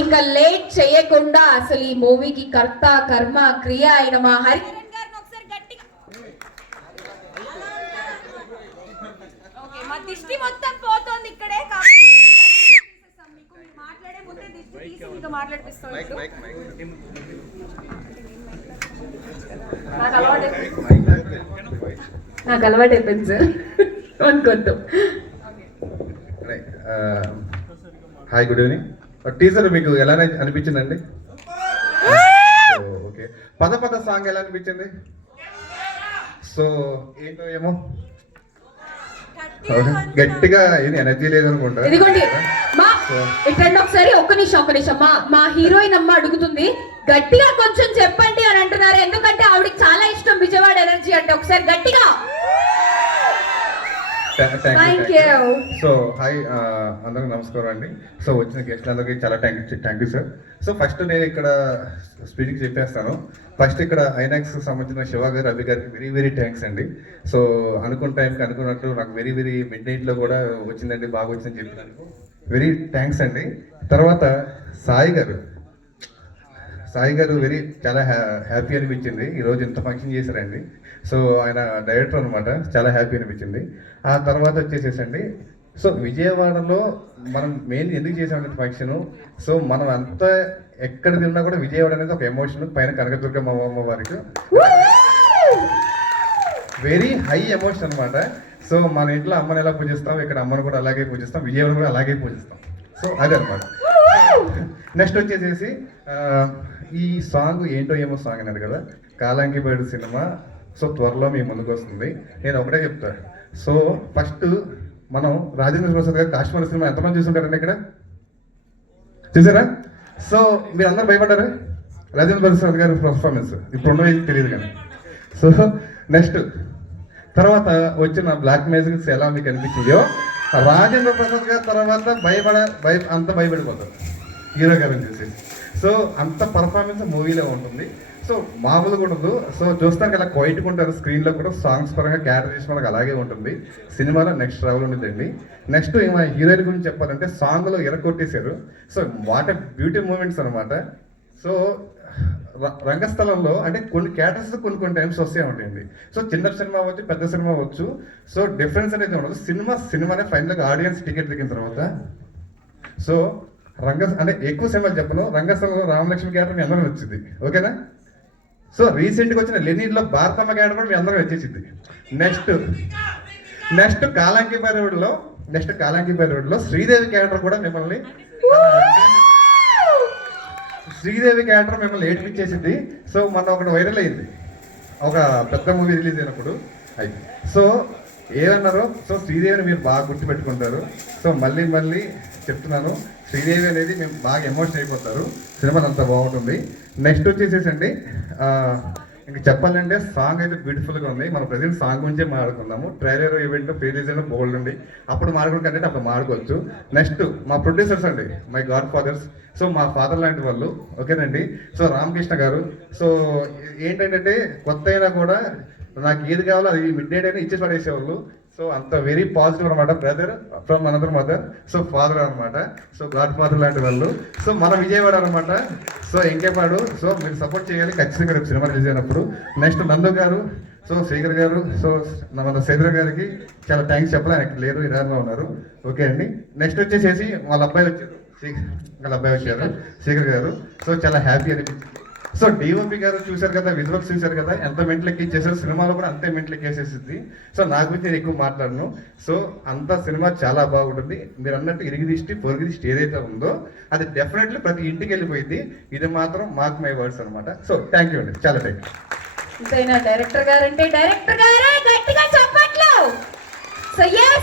ఇంకా లేట్ చేయకుండా అసలు ఈ మూవీకి కర్త కర్మ క్రియ అయిన మా హరిహరన్ గారిని ఒకసారి గట్టిగా ఓకే మా దిష్టి మొత్తం పోతోంది ఇక్కడే మీకు మాట్లాడే ముందే దిష్టి తీసి ఇంకా మాట్లాడిపిస్తాను నాకు అలవాటు అయిపోయింది సార్ అనుకోద్దు. Hi, good evening. టీజర్ మీకు ఎలా అనిపించిందండి? ఓకే, పద పద సాంగ్ ఎలా అనిపించింది? సో ఏంటో ఏమో గట్టిగా ఏది ఎనర్జీ లేదనుకుంటా. ఇదిగోండి మా ఇట్లండి ఒకసారి ఒక్క నిమిషం మా హీరోయిన్ అమ్మ అడుగుతుంది గట్టిగా కొంచెం చెప్పండి అని అంటున్నారు. ఎందుకంటే ఆవిడకి చాలా ఇష్టం విజయవాడ ఎనర్జీ అంటే. ఒకసారి గట్టిగా. సో హాయ్ అందరికి నమస్కారం అండి. సో వచ్చిన గెస్ట్లందరికీ చాలా thank you sir. So first నేను ఇక్కడ స్పీడింగ్ చెప్పేస్తాను. ఫస్ట్ ఇక్కడ ఐనాక్స్ సంబంధించిన శివ గారు, రవి గారికి వెరీ వెరీ థ్యాంక్స్ అండి. సో అనుకున్న టైంకి అనుకున్నట్టు నాకు వెరీ వెరీ మిడ్ నైట్లో కూడా వచ్చిందండి, బాగా వచ్చిందని చెప్పినందుకు వెరీ థ్యాంక్స్ అండి. తర్వాత సాయి గారు వెరీ చాలా హ్యాపీ అనిపించింది. ఈరోజు ఇంత ఫంక్షన్ చేశారండి. సో ఆయన డైరెక్టర్ అనమాట, చాలా హ్యాపీ అనిపించింది. ఆ తర్వాత వచ్చేసేసండి, సో విజయవాడలో మనం మెయిన్ ఎందుకు చేసామంటే ఫంక్షను, సో మనం అంతా ఎక్కడ తిన్నా కూడా విజయవాడ అనేది ఒక ఎమోషన్. పైన కనకదుర్గమ్మ వారికి వెరీ హై ఎమోషన్ అనమాట. సో మన ఇంట్లో అమ్మని ఎలా పూజిస్తాం, ఇక్కడ అమ్మను కూడా అలాగే పూజిస్తాం, విజయవాడ కూడా అలాగే పూజిస్తాం. సో అదే అనమాట. నెక్స్ట్ వచ్చేసేసి ఈ సాంగ్ ఏంటో ఏమో సాంగ్ అనేది కదా, కాలాంకి బయట సినిమా. సో త్వరలో మీ ముందుకు వస్తుంది. నేను ఒకటే చెప్తా. సో ఫస్ట్ మనం రాజేంద్ర ప్రసాద్ గారు కాశ్మీర్ సినిమా ఎంతమంది చూసుంటారండి ఇక్కడ? చూసారా? సో మీరు అందరూ భయపడ్డారా రాజేంద్ర ప్రసాద్ గారి పర్ఫార్మెన్స్? ఇప్పుడు ఉన్నది తెలియదు కానీ. సో నెక్స్ట్ తర్వాత వచ్చిన బ్లాక్ మ్యాజిక్స్ ఎలా మీకు అనిపించిందో, రాజేంద్ర ప్రసాద్ గారి తర్వాత అంత భయపడిపోతారు హీరో గారిని చూసి. సో అంత పర్ఫార్మెన్స్ మూవీలో ఉంటుంది. సో మామూలుగా ఉండదు. సో చూస్తానికి అలా క్వైట్గా ఉంటారు స్క్రీన్లో కూడా. సాంగ్స్ పరంగా క్యారెక్టర్ మనకు అలాగే ఉంటుంది. సినిమాలో నెక్స్ట్ ట్రావెల్ ఉంటుందండి. నెక్స్ట్ హీరోయిన్ గురించి చెప్పాలంటే సాంగ్లో ఎరగొట్టేశారు. సో వాట్ బ్యూటీ మూమెంట్స్ అనమాట. సో రంగస్థలంలో అంటే కొన్ని క్యారెక్టర్స్ కొన్ని టైమ్స్ వస్తూ ఉంటాయండి. సో చిన్న సినిమా అవ్వచ్చు, పెద్ద సినిమా అవ్వచ్చు. సో డిఫరెన్స్ అనేది ఉండదు. సినిమానే ఫైనల్గా ఆడియన్స్ టికెట్ దిగిన తర్వాత. సో అంటే ఎక్కువ సినిమాలు చెప్పను, రంగస్థలంలో రామలక్ష్మి క్యారెక్టర్ మీ అందరం వచ్చింది. ఓకేనా? సో రీసెంట్గా వచ్చిన లెనిన్లో భారతమ్మ క్యారెక్టర్ కూడా మీ అందరం వచ్చేసింది. నెక్స్ట్ కాలాంకి భైరవుడిలో శ్రీదేవి క్యారెక్టర్ కూడా మిమ్మల్ని ఏడిపించేసింది. సో మొన్న ఒకటి వైరల్ అయింది, ఒక పెద్ద మూవీ రిలీజ్ అయినప్పుడు. సో ఏమన్నారు? సో శ్రీదేవిని మీరు బాగా గుర్తుపెట్టుకుంటారు. సో మళ్ళీ చెప్తున్నాను, శ్రీదేవి అనేది మేము బాగా ఎమోషన్ అయిపోతారు. సినిమా అంత బాగుంటుంది. నెక్స్ట్ వచ్చేసేసండి ఇంక చెప్పాలంటే సాంగ్ అయితే బ్యూటిఫుల్గా ఉంది. మన ప్రజెంట్ సాంగ్ గురించే మాట్లాడుకుందాము. ట్రైలర్ ఈవెంట్ ప్రీలీజ్ అయినా బోల్డ్ ఉంది. అప్పుడు మాట్లాడుకుంటే అంటే అప్పుడు మాట్లాడుకోవచ్చు. నెక్స్ట్ మా ప్రొడ్యూసర్స్ అండి, మై గాడ్ ఫాదర్స్. సో మా ఫాదర్ లాంటి వాళ్ళు. ఓకేనండి? సో రామకృష్ణ గారు. సో ఏంటంటే కొత్త అయినా కూడా నాకు ఏది కావాలో అది మిడ్ నైట్ అయినా ఇచ్చేసి పడేసేవాళ్ళు. సో అంత వెరీ పాజిటివ్ అనమాట. Brother from another mother. So father అనమాట. సో గాడ్ ఫాదర్ లాంటి వాళ్ళు. సో మన విజయవాడ అనమాట. సో ఎంకేపాడు. సో మీరు సపోర్ట్ చేయాలి ఖచ్చితంగా రేపు సినిమా రిలీజ్ అయినప్పుడు. నెక్స్ట్ నందు గారు, సో శేఖర్ గారు, సో మన సేద్ర గారికి చాలా థ్యాంక్స్ చెప్పాలి. ఆయనకి లేరు, ఇరాన్లో ఉన్నారు. ఓకే అండి. నెక్స్ట్ వచ్చేసేసి వాళ్ళ అబ్బాయి వచ్చారు శేఖర్ గారు. సో చాలా హ్యాపీ అనిపించింది. సో డిఓపి గారు చూశారు కదా, విజువల్స్ చూశారు కదా, ఎంత మెంటల్ ఎక్కించేసారు. సినిమాలో కూడా అంతే మెంటల్ ఎక్కేసేసింది. సో నా గురించి నేను ఎక్కువ మాట్లాడను. సో అంత సినిమా చాలా బాగుంటుంది. మీరు అన్నట్టు ఇరిగి దిష్టి పొరుగు దిష్టి ఏదైతే ఉందో అది డెఫినెట్లీ ప్రతి ఇంటికి వెళ్ళిపోయింది. ఇది మాత్రం మాకు మై వర్డ్స్ అనమాట. సో థ్యాంక్ యూ అండి, చాలా thank you. Director guarantee director గారే గట్టిగా చెప్పట్లు. So yes